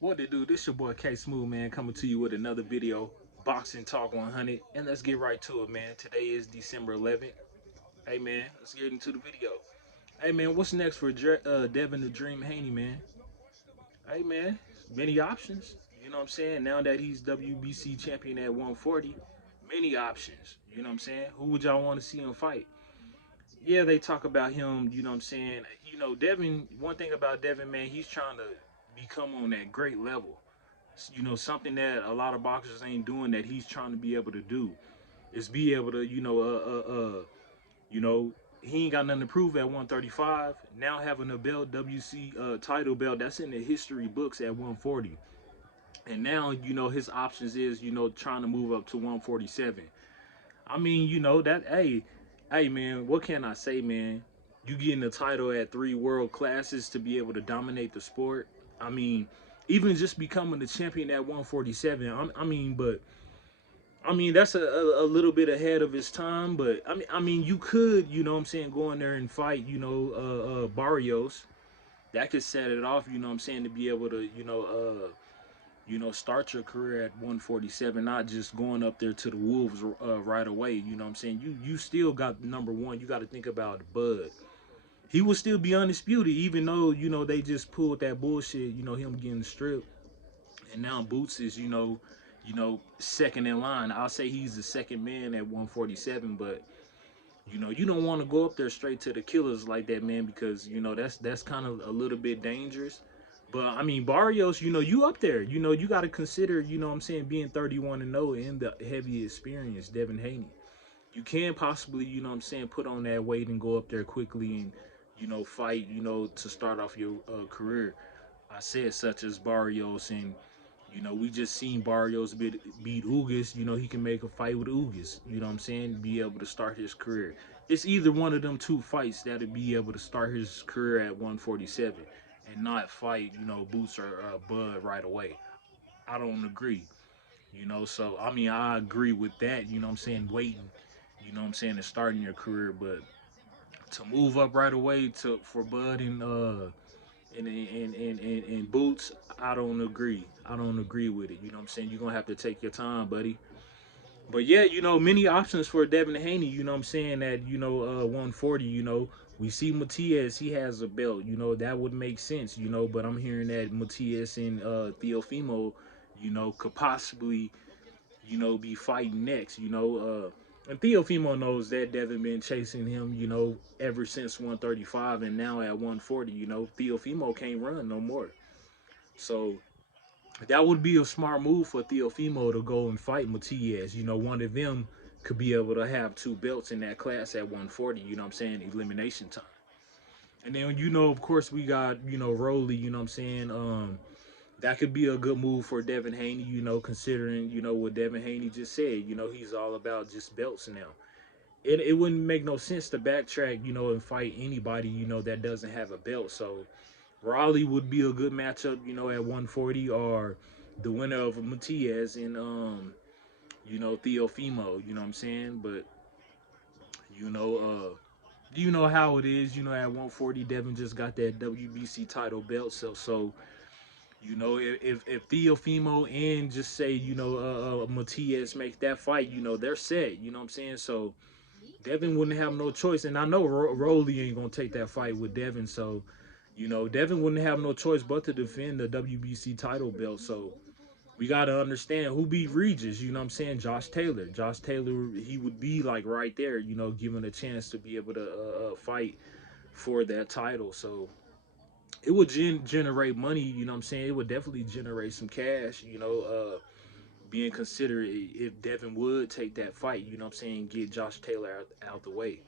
What it do? This your boy K Smooth, man, coming to you with another video, Boxing Talk 100. And let's get right to it, man. Today is December 11th. Hey, man, let's get into the video. Hey, man, what's next for Devin the Dream Haney, man? Hey, man, many options. You know what I'm saying? Now that he's WBC champion at 140, many options. You know what I'm saying? Who would y'all want to see him fight? Yeah, they talk about him, you know what I'm saying? Devin, one thing about Devin, man, he's trying to become on that great level. Something that a lot of boxers ain't doing that he's trying to be able to do is be able to, you know, he ain't got nothing to prove at 135. Now having a belt, WC title belt, that's in the history books at 140. And now, his options is, trying to move up to 147. I mean, hey, man, what can I say, man? You getting the title at three world classes to be able to dominate the sport. I mean, even just becoming the champion at 147. I mean that's a little bit ahead of his time. But I mean, you could, you know what I'm saying, go in there and fight, Barrios. That could set it off, you know what I'm saying, to be able to, start your career at 147, not just going up there to the Wolves right away. You know what I'm saying? You still got number one. You got to think about Bud. He will still be undisputed, even though they just pulled that bullshit. Him getting stripped, and now Boots is second in line. I'll say he's the second man at 147, but you don't want to go up there straight to the killers like that, man, because that's kind of a little bit dangerous. But I mean, Barrios, you up there. You got to consider, what I'm saying, being 31-0 in the heavy experience, Devin Haney. You can possibly, what I'm saying, put on that weight and go up there quickly and, fight, to start off your career. I said such as Barrios, and we just seen Barrios beat Ugas. He can make a fight with Ugas. You know what I'm saying? Be able to start his career. It's either one of them two fights that'd be able to start his career at 147 and not fight, Boots or Bud right away. I don't agree. So I mean, I agree with that. You know what I'm saying? Waiting. You know what I'm saying? And starting your career, but to move up right away to for Bud and Boots, I don't agree. I don't agree with it. You know what I'm saying? You're gonna have to take your time, buddy. But yeah, many options for Devin Haney. You know what I'm saying? At 140. We see Matias. He has a belt. That would make sense. But I'm hearing that Matias and Teofimo, could possibly be fighting next. And Teofimo knows that Devin been chasing him, ever since 135, and now at 140. Teofimo can't run no more. So that would be a smart move for Teofimo to go and fight Matias. One of them could be able to have two belts in that class at 140. You know what I'm saying? Elimination time. And then of course, we got Rolly. You know what I'm saying? That could be a good move for Devin Haney. Considering what Devin Haney just said. He's all about just belts now. It wouldn't make no sense to backtrack, and fight anybody, that doesn't have a belt. So Raleigh would be a good matchup, at 140, or the winner of Matias and Teofimo, you know what I'm saying? But you know, you know how it is, at 140, Devin just got that WBC title belt. So if Teofimo and just say, Matias make that fight, they're set, you know what I'm saying? So Devin wouldn't have no choice, and I know Rolly ain't gonna take that fight with Devin. So Devin wouldn't have no choice but to defend the WBC title belt. So we gotta understand who beat Regis. You know what I'm saying? Josh Taylor. Josh Taylor, he would be like right there. Given a chance to be able to fight for that title. So it would generate money. You know what I'm saying? It would definitely generate some cash. Being considered if Devin would take that fight. You know what I'm saying? Get Josh Taylor out the way.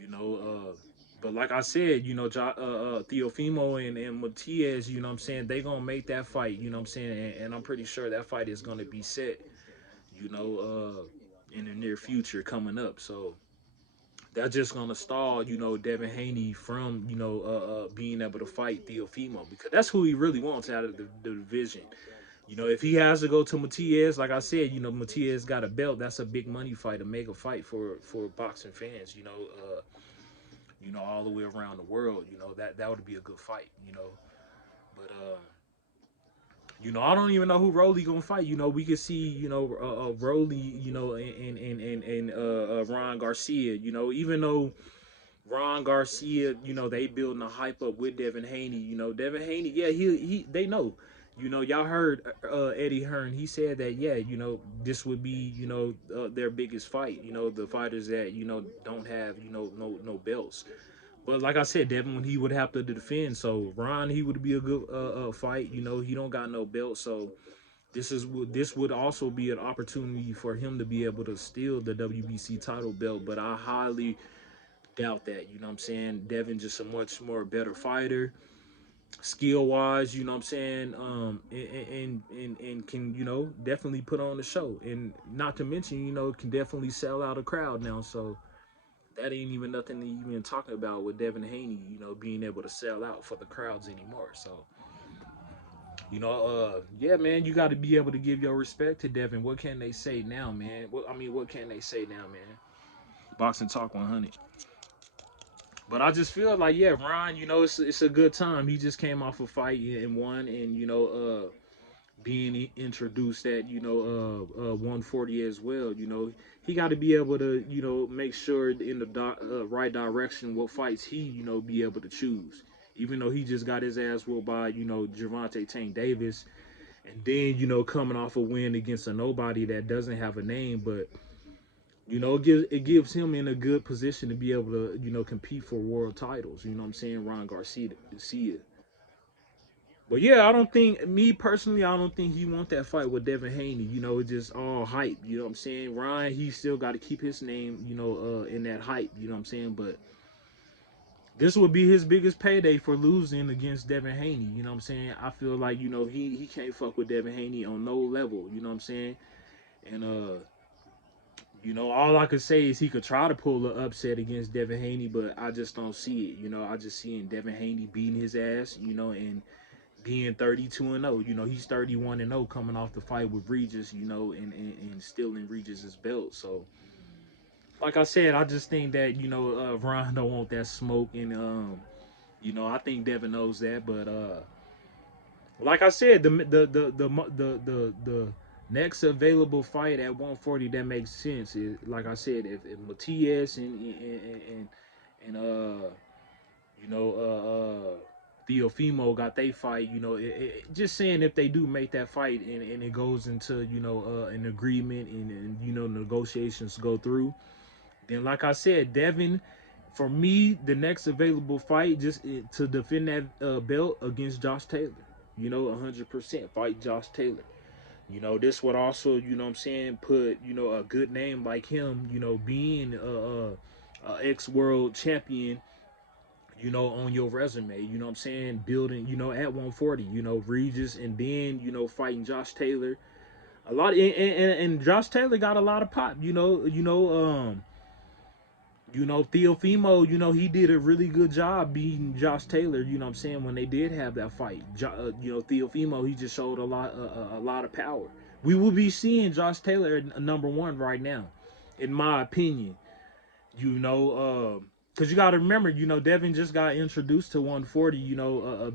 you know. But like I said, Teofimo and Matias, you know what I'm saying, they gonna make that fight, you know what I'm saying, and I'm pretty sure that fight is gonna be set, in the near future coming up. So that's just gonna stall, Devin Haney from, being able to fight Teofimo because that's who he really wants out of the division. If he has to go to Matias, like I said, Matias got a belt. That's a big money fight, a mega fight for boxing fans. All the way around the world. That would be a good fight. But I don't even know who Rolly gonna fight. We could see, Rolly, and Ron Garcia. Even though Ron Garcia, they building a hype up with Devin Haney. Devin Haney, yeah, he they know. Y'all heard Eddie Hearn. He said that, yeah, this would be, their biggest fight. The fighters that don't have no belts. But like I said, Devin, when he would have to defend, so Ron, he would be a good fight. He don't got no belt, so this would also be an opportunity for him to be able to steal the WBC title belt. But I highly doubt that. You know what I'm saying? Devin just a much more better fighter, skill wise. You know what I'm saying? And can definitely put on the show, and not to mention can definitely sell out a crowd now. So that ain't even nothing to even talk about with Devin Haney, being able to sell out for the crowds anymore. So, yeah, man, you got to be able to give your respect to Devin. What can they say now, man? What can they say now, man? Boxing Talk 100. But I just feel like, yeah, Ron, it's a good time. He just came off a fight and won, and being introduced at 140 as well. He got to be able to make sure in the right direction what fights he be able to choose. Even though he just got his ass whooped by Gervonta Tank Davis, and then coming off a win against a nobody that doesn't have a name, but it gives him in a good position to be able to compete for world titles. You know what I'm saying? Ron Garcia. But yeah, I don't think me personally, I don't think he want that fight with Devin Haney. It's just all hype. You know what I'm saying? Ryan, he still got to keep his name, in that hype. You know what I'm saying? But this would be his biggest payday for losing against Devin Haney. You know what I'm saying? I feel like he can't fuck with Devin Haney on no level. You know what I'm saying? And all I could say is he could try to pull an upset against Devin Haney, but I just don't see it. I just see Devin Haney beating his ass. And being 32-0. He's 31-0 coming off the fight with Regis, and stealing Regis's belt. So, like I said, I just think that Ron don't want that smoke, and I think Devin knows that. But like I said, the next available fight at 140 that makes sense is, like I said, if Matias and Theofimo got they fight, just saying if they do make that fight and it goes into, an agreement and negotiations go through, then like I said, Devin, for me, the next available fight just to defend that belt against Josh Taylor, 100% fight Josh Taylor. This would also, what I'm saying, put, a good name like him, being a ex-world champion, on your resume, what I'm saying, building, at 140, Regis, and then, fighting Josh Taylor. A lot of, and Josh Taylor got a lot of pop, Theofimo, he did a really good job beating Josh Taylor, what I'm saying, when they did have that fight. Theofimo, he just showed a lot of power. We will be seeing Josh Taylor at number one right now, in my opinion. Because you got to remember, Devin just got introduced to 140,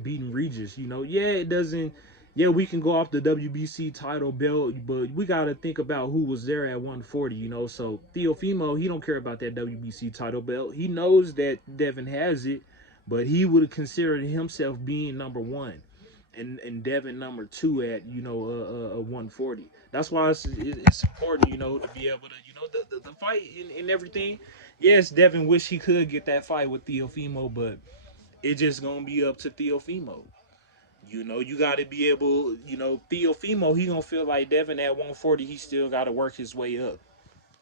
beating Regis. Yeah, it doesn't, yeah, we can go off the WBC title belt, but we got to think about who was there at 140, So Theofimo, he don't care about that WBC title belt. He knows that Devin has it, but he would have considered himself being number one. And Devin number two at 140. That's why it's important to be able to the fight and everything. Yes, Devin wish he could get that fight with Theofimo, but it's just gonna be up to Theofimo. You got to be able. Theofimo, he gonna feel like Devin at 140. He still got to work his way up.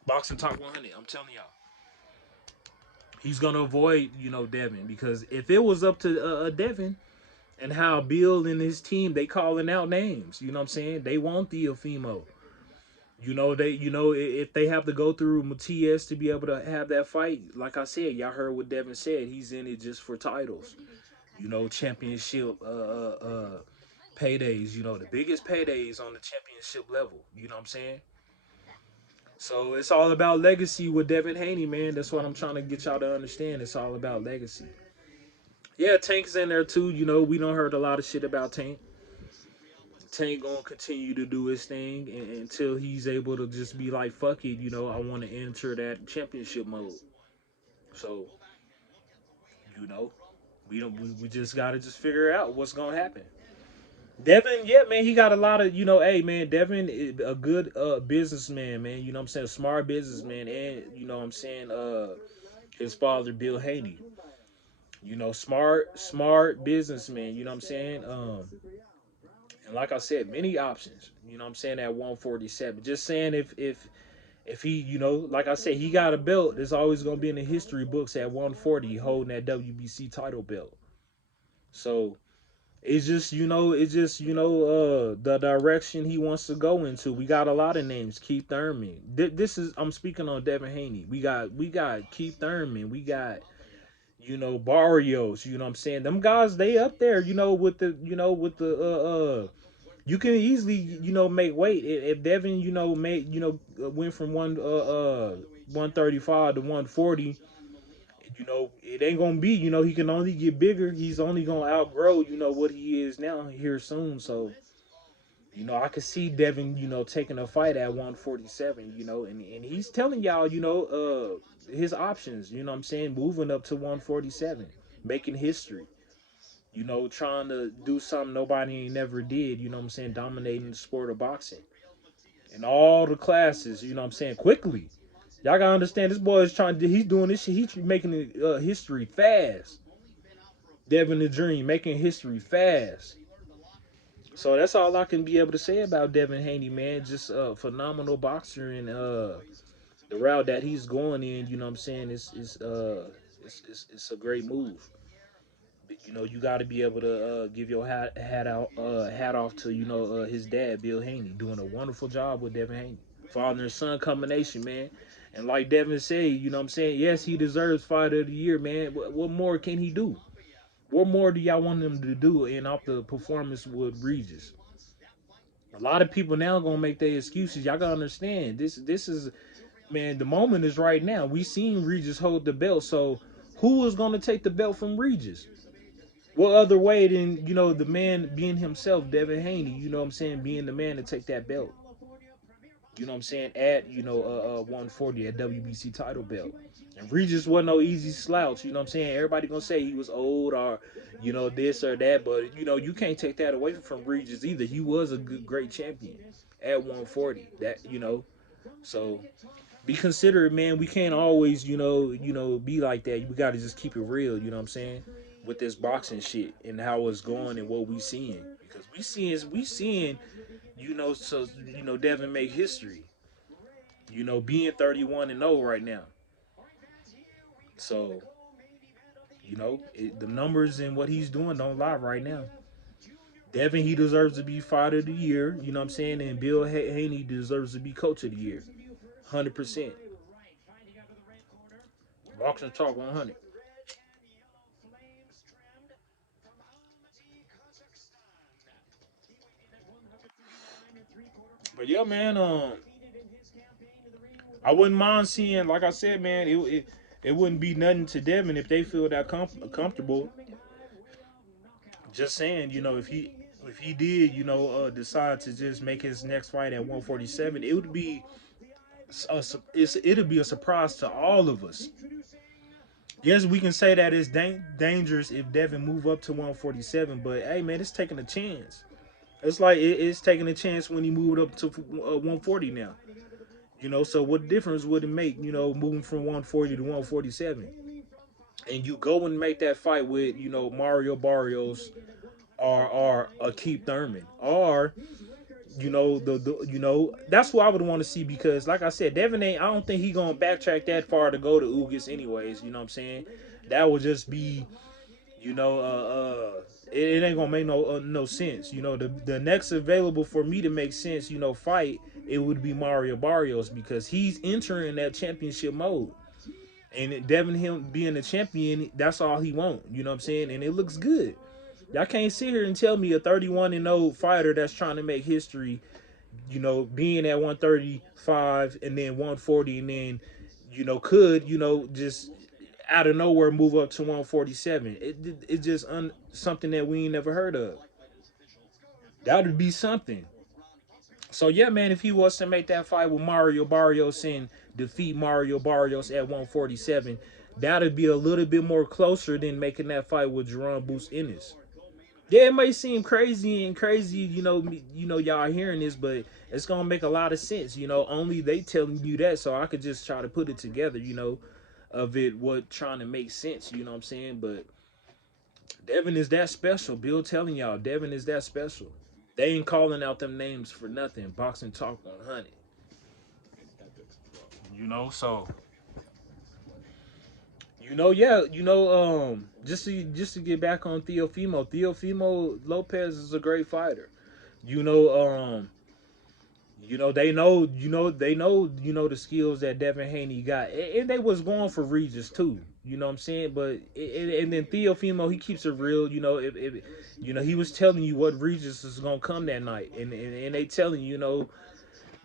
Boxing Talk 100. I'm telling y'all, he's gonna avoid Devin, because if it was up to Devin, and how Bill and his team, they calling out names. You know what I'm saying? They want Theofimo. They if they have to go through Matias to be able to have that fight, like I said, y'all heard what Devin said. He's in it just for titles. Championship paydays. The biggest paydays on the championship level. You know what I'm saying? So it's all about legacy with Devin Haney, man. That's what I'm trying to get y'all to understand. It's all about legacy. Yeah, Tank's in there too. We don't heard a lot of shit about Tank. Tank gonna continue to do his thing until he's able to just be like, fuck it, I want to enter that championship mode. So, you know, we don't we just gotta just figure out what's gonna happen. Devin, yeah, man, he got a lot of, hey, man, Devin is a good businessman, man. You know what I'm saying? Smart businessman, and what I'm saying, his father, Bill Haney. Smart businessman. You know what I'm saying? And like I said, many options. You know what I'm saying at 147. Just saying if he, like I said, he got a belt. There's always gonna be in the history books at 140 holding that WBC title belt. So it's just the direction he wants to go into. We got a lot of names. Keith Thurman. This is I'm speaking on Devin Haney. We got Keith Thurman. We got Barrios. You know what I'm saying? Them guys they up there. With the you can easily make weight if Devin made went from 135 to 140. It ain't gonna be, he can only get bigger. He's only gonna outgrow, what he is now here soon. So, I could see Devin, taking a fight at 147, and he's telling y'all, his options, what I'm saying, moving up to 147, making history, trying to do something nobody ain't never did, what I'm saying, dominating the sport of boxing in all the classes, what I'm saying, quickly. Y'all gotta understand this boy is he's doing this shit, he's making history fast. Devin the Dream making history fast. So that's all I can be able to say about Devin Haney, man. Just a phenomenal boxer, and the route that he's going in, what I'm saying, it's a great move. You got to be able to give your hat off to his dad, Bill Haney, doing a wonderful job with Devin Haney. Father and son combination, man. And like Devin said, what I'm saying, yes, he deserves fighter of the year, man. What more can he do? What more do y'all want him to do in off the performance with Regis? A lot of people now gonna make their excuses. Y'all gotta understand this is, man, the moment is right now. We seen Regis hold the belt, so who is gonna take the belt from Regis? What other way than the man being himself, Devin Haney? You know what I'm saying, being the man to take that belt. You know what I'm saying? At 140 at WBC title belt. And Regis wasn't no easy slouch. You know what I'm saying? Everybody gonna say he was old or this or that, but you can't take that away from Regis either. He was a good, great champion at 140. So be considerate, man. We can't always be like that. We got to just keep it real. You know what I'm saying? With this boxing shit and how it's going and what we seeing, because we seeing so Devin make history. Being 31-0 right now. So the numbers and what he's doing don't lie right now. Devin, he deserves to be fighter of the year. You know what I'm saying? And Bill Haney deserves to be coach of the year. 100%. Boxing Talk 100. But yeah, man, I wouldn't mind seeing, like I said, man, it wouldn't be nothing to Devin if they feel that comfortable. Just saying, if he did, decide to just make his next fight at 147, it would be it'd be a surprise to all of us. Yes, we can say that it's dangerous if Devin move up to 147, but hey, man, it's taking a chance. It's like it's taking a chance when he moved up to 140 now. So what difference would it make? Moving from 140 to 147, and you go and make that fight with Mario Barrios or Keith Thurman or that's what I would want to see, because like I said, Devin ain't. I don't think he gonna backtrack that far to go to Ugas anyways. You know what I'm saying? That would just be you know it ain't gonna make no sense. The next available for me to make sense fight, it would be Mario Barrios, because he's entering that championship mode. And Devin, him being a champion, that's all he want. You know what I'm saying? And it looks good. Y'all can't sit here and tell me a 31-0 fighter that's trying to make history, being at 135 and then 140 and then, could, just out of nowhere move up to 147. It's just something that we ain't never heard of. That would be something. So yeah, man, if he was to make that fight with Mario Barrios and defeat Mario Barrios at 147, that'd be a little bit more closer than making that fight with Jerome Boost Ennis. Yeah, it may seem crazy and crazy, y'all hearing this, but it's gonna make a lot of sense. Only they telling you that, so I could just try to put it together. Of it, what trying to make sense. You know what I'm saying? But Devin is that special. Bill telling y'all, Devin is that special. They ain't calling out them names for nothing. Boxing Talk 100. So yeah, just to get back on Teofimo Lopez is a great fighter. You know, the skills that Devin Haney got, and they was going for Regis too. You know what I'm saying? But and then Teofimo, he keeps it real. He was telling you what Regis is gonna come that night, and they telling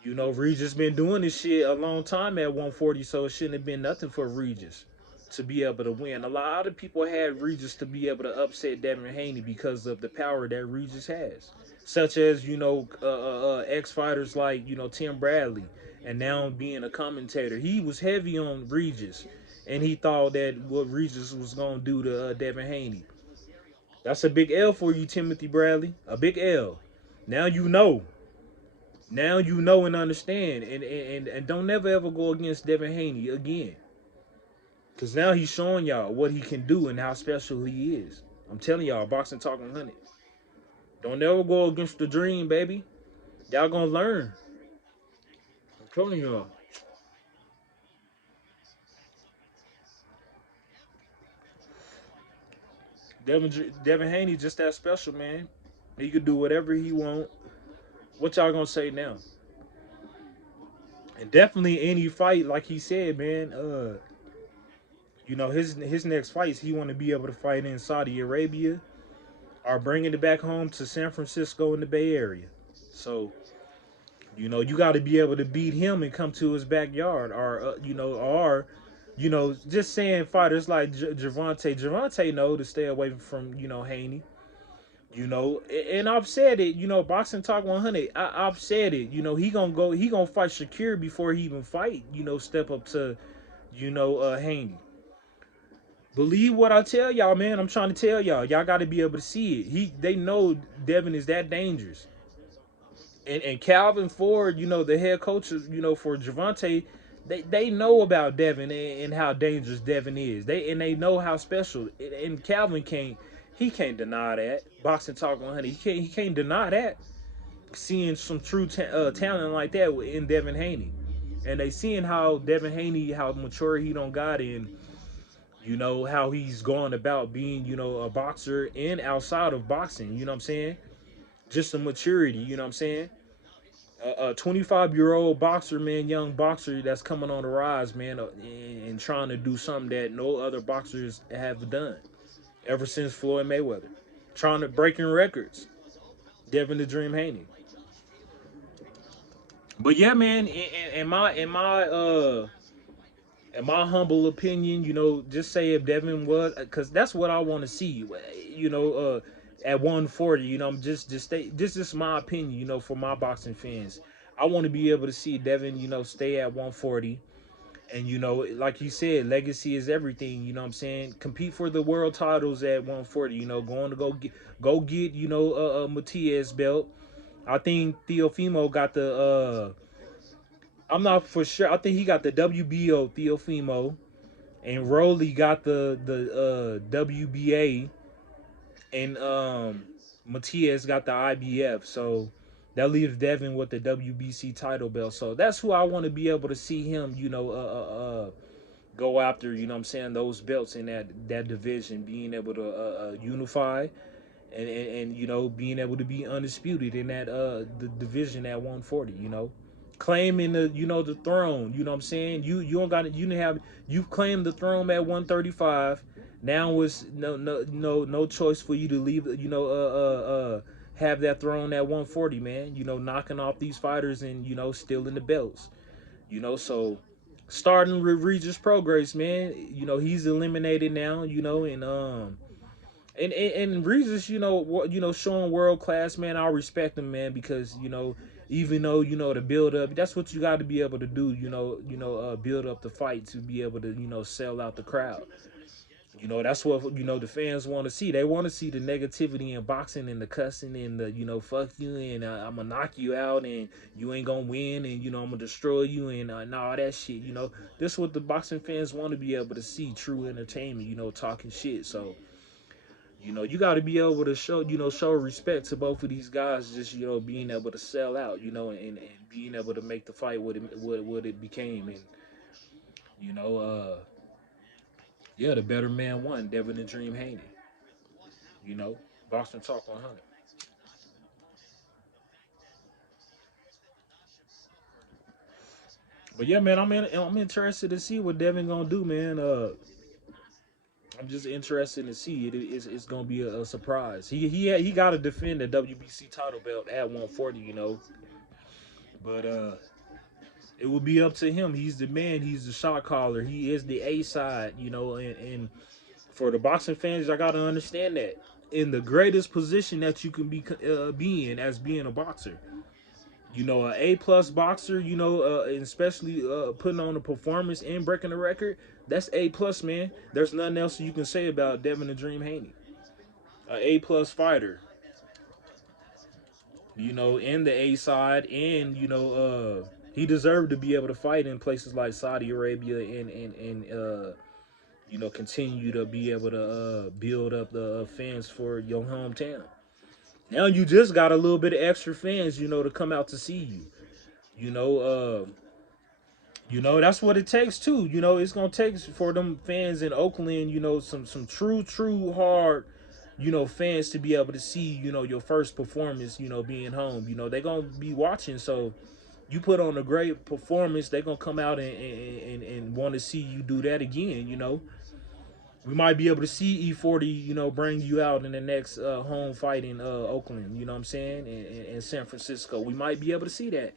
Regis been doing this shit a long time at 140, so it shouldn't have been nothing for Regis to be able to win. A lot of people had Regis to be able to upset Devin Haney because of the power that Regis has, such as ex fighters like Tim Bradley, and now being a commentator, he was heavy on Regis, and he thought that what Regis was gonna do to Devin Haney. That's a big L for you, Timothy Bradley. A big L. Now you know. Now you know and understand, and don't never ever go against Devin Haney again, because now he's showing y'all what he can do and how special he is. I'm telling y'all, Boxing Talk 100. Don't ever go against the dream, baby. Y'all gonna learn. I'm telling y'all. Devin Haney just that special, man. He could do whatever he want. What y'all gonna say now? And definitely any fight, like he said, man. His next fights, he want to be able to fight in Saudi Arabia, are bringing it back home to San Francisco in the Bay Area. So, you got to be able to beat him and come to his backyard, just saying fighters like Javante know to stay away from, Haney. And I've said it, Boxing Talk 100, I've said it, he gonna fight Shakir before he even fight, step up to, Haney. Believe what I tell y'all, man. I'm trying to tell y'all. Y'all got to be able to see it. They know Devin is that dangerous. And Calvin Ford, the head coach, for Javante, they know about Devin and how dangerous Devin is. They know how special. And Calvin can't deny that. Boxing Talk 100, he can't deny that. Seeing some true talent like that in Devin Haney, and they seeing how Devin Haney, how mature he don't got in, how he's going about being, a boxer and outside of boxing, you know what I'm saying? Just a maturity, you know what I'm saying? A 25-year-old boxer, man, young boxer that's coming on the rise, man, and trying to do something that no other boxers have done ever since Floyd Mayweather. Trying to breaking records. Devin the Dream Haney. But yeah, man, in my humble opinion, just say if Devin was, because that's what I want to see, at 140. I'm just stay. This is my opinion, for my boxing fans. I want to be able to see Devin, stay at 140, and like you said, legacy is everything. You know what I'm saying? Compete for the world titles at 140. Going to go get Matias belt. I think Teofimo got the. I'm not for sure. I think he got the WBO Teofimo, and Rowley got the WBA, and Matias got the IBF. So that leaves Devin with the WBC title belt. So that's who I want to be able to see him, go after. You know what I'm saying, those belts in that division, being able to unify. And being able to be undisputed in that the division at 140, claiming the throne. You know what I'm saying? You don't got it. You didn't have, you've claimed the throne at 135. Now it's no choice for you to leave. Have that throne at 140, man. Knocking off these fighters and stealing the belts. So starting with Regis Progress, man. He's eliminated now. And And Regis, showing world class, man. I respect him, man, because even though the build up, that's what you got to be able to do. Build up the fight to be able to sell out the crowd. That's what the fans want to see. They want to see the negativity in boxing and the cussing and the fuck you and I'm gonna knock you out and you ain't gonna win and I'm gonna destroy you and all that shit. This is what the boxing fans want to be able to see: true entertainment. Talking shit. So you got to be able to show respect to both of these guys. Just being able to sell out. And being able to make the fight what it became. And you know, uh, yeah, the better man won. Devin and Dream Haney. You know, Boston Talk 100. But yeah, man, I'm interested to see what Devin gonna do, man. I'm just interested to see it's gonna be a surprise. He got to defend the WBC title belt at 140, but it will be up to him. He's the man. He's the shot caller. He is the A side, and for the boxing fans, I gotta understand that in the greatest position that you can be in as being a boxer. An A+ boxer, and especially putting on a performance and breaking a record, that's A+, man. There's nothing else you can say about Devin the Dream Haney. A+ fighter, in the A side, and he deserved to be able to fight in places like Saudi Arabia and continue to be able to build up the fans for your hometown. Now you just got a little bit of extra fans, to come out to see you. You know, uh, that's what it takes too. It's gonna take for them fans in Oakland. Some true hard, fans to be able to see, your first performance. Being home. They're gonna be watching. So you put on a great performance, they're gonna come out and want to see you do that again. We might be able to see E40, bring you out in the next home fight in Oakland. You know what I'm saying? In San Francisco, we might be able to see that.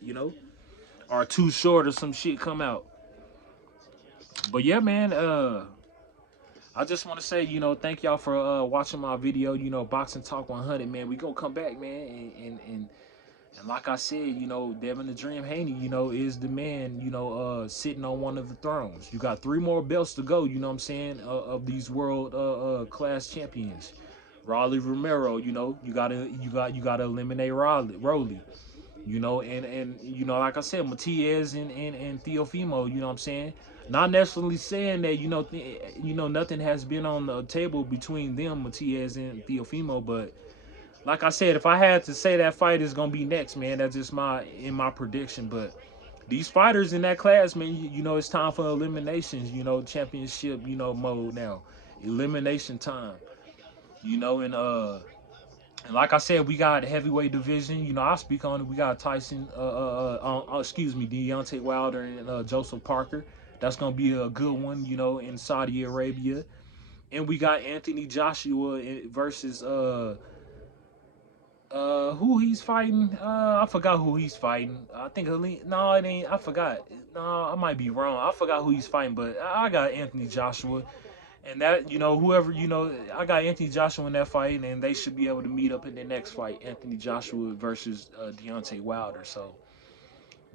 Or Too Short or some shit come out. But yeah, man. I just want to say, thank y'all for watching my video. Boxing Talk 100, man. We gonna come back, man, and like I said, Devin the Dream Haney, is the man, sitting on one of the thrones. You got 3 more belts to go, you know what I'm saying, of these world class champions. Raleigh Romero, you gotta eliminate Rolly. And like I said, Matias and Theofimo, you know what I'm saying? Not necessarily saying that, nothing has been on the table between them, Matias and Theofimo, but like I said, if I had to say that fight is gonna be next, man, that's just my prediction. But these fighters in that class, man, it's time for eliminations. Championship, mode now, elimination time. And like I said, we got heavyweight division. I speak on it. We got Tyson, excuse me, Deontay Wilder and Joseph Parker. That's gonna be a good one, in Saudi Arabia. And we got Anthony Joshua versus who he's fighting? I forgot who he's fighting. I think no, it ain't. I forgot. No, I might be wrong. I forgot who he's fighting, but I got Anthony Joshua, and that whoever I got Anthony Joshua in that fight, and they should be able to meet up in the next fight. Anthony Joshua versus Deontay Wilder. So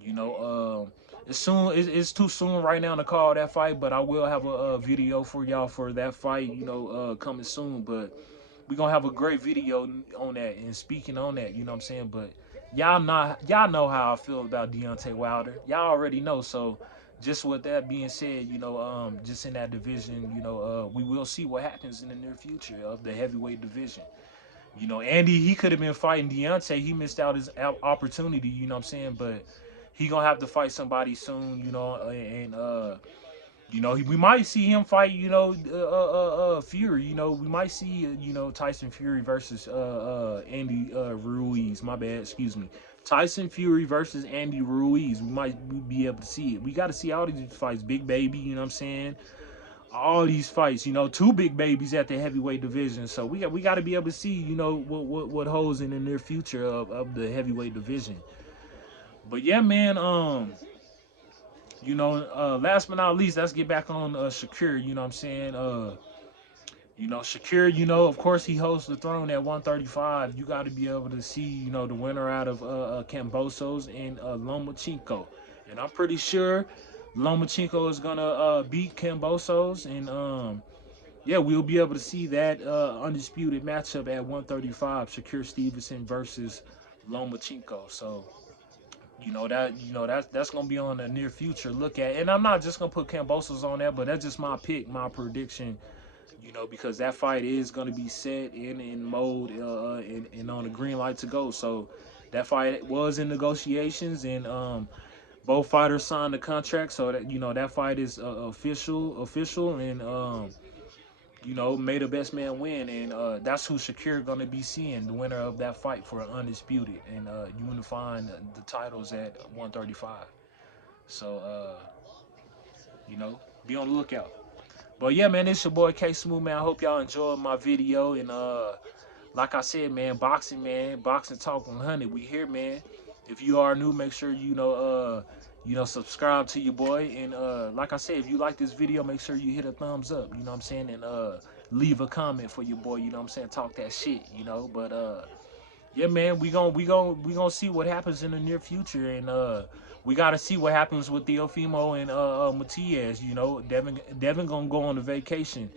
you know, it's soon. It's too soon right now to call that fight, but I will have a video for y'all for that fight. Coming soon, but we gonna have a great video on that and speaking on that, you know what I'm saying? But y'all know how I feel about Deontay Wilder. Y'all already know. So just with that being said, just in that division, we will see what happens in the near future of the heavyweight division. Andy, he could have been fighting Deontay. He missed out his opportunity, you know what I'm saying? But he gonna have to fight somebody soon, and we might see him fight, Fury. We might see, Tyson Fury versus Andy Ruiz. My bad, excuse me. Tyson Fury versus Andy Ruiz. We might be able to see it. We got to see all these fights. Big Baby, you know what I'm saying? All these fights, 2 big babies at the heavyweight division. So we got to be able to see, what holds in the near future of the heavyweight division. But yeah, man, last but not least, let's get back on Shakur. You know what I'm saying? You know, Shakir, you know, of course he holds the throne at 135. You got to be able to see, you know, the winner out of Kambosos and Lomachenko. And I'm pretty sure Lomachenko is going to beat Kambosos. And, yeah, we'll be able to see that undisputed matchup at 135, Shakir Stevenson versus Lomachenko. So, that's gonna be on the near future. Look at, and I'm not just gonna put Kambosos on that, but that's just my pick, my prediction. Because that fight is gonna be set in mode and on the green light to go. So that fight was in negotiations, and both fighters signed the contract. So that that fight is official, and may the best man win, and that's who Shakir gonna be seeing, the winner of that fight for undisputed and unifying the titles at 135. So you know, be on the lookout. But yeah, man, it's your boy K Smooth, man. I hope y'all enjoyed my video, and like I said, man, boxing talk 100. We here, man. If you are new, make sure subscribe to your boy, and like I said, if you like this video, make sure you hit a thumbs up. You know what I'm saying, and leave a comment for your boy. You know what I'm saying, talk that shit. But yeah, man, we gonna see what happens in the near future, and we gotta see what happens with Teofimo and Matias. Devin gonna go on a vacation,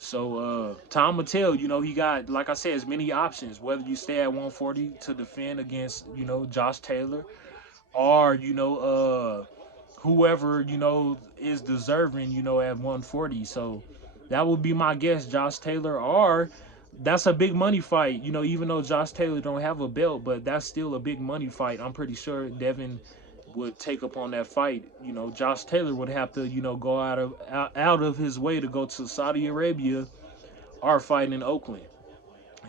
so Tom will tell. He got, like I said, as many options. Whether you stay at 140 to defend against Josh Taylor, or whoever is deserving at 140. So that would be my guess, Josh Taylor, or that's a big money fight. Even though Josh Taylor don't have a belt, but that's still a big money fight. I'm pretty sure Devin would take up on that fight. Josh Taylor would have to go out of his way to go to Saudi Arabia or fight in Oakland.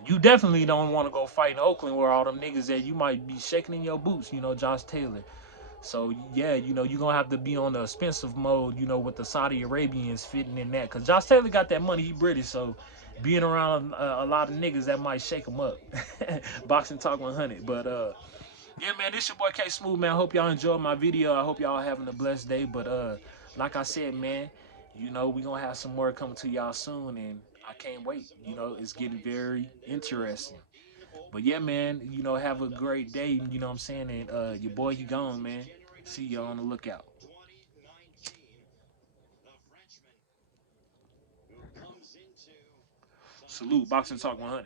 You definitely don't want to go fight in Oakland where all them niggas that you might be shaking in your boots. Josh Taylor. So yeah, you're gonna have to be on the expensive mode, with the Saudi Arabians fitting in that. Cause Josh Taylor got that money, he British, so being around a lot of niggas that might shake him up. Boxing Talk 100. But yeah, man, this your boy K Smooth, man. I hope y'all enjoyed my video. I hope y'all having a blessed day. But like I said, man, we gonna have some more coming to y'all soon, and I can't wait. It's getting very interesting. But yeah, man, have a great day. You know what I'm saying? And your boy, he gone, man. See you on the lookout. Salute, Boxing Talk 100.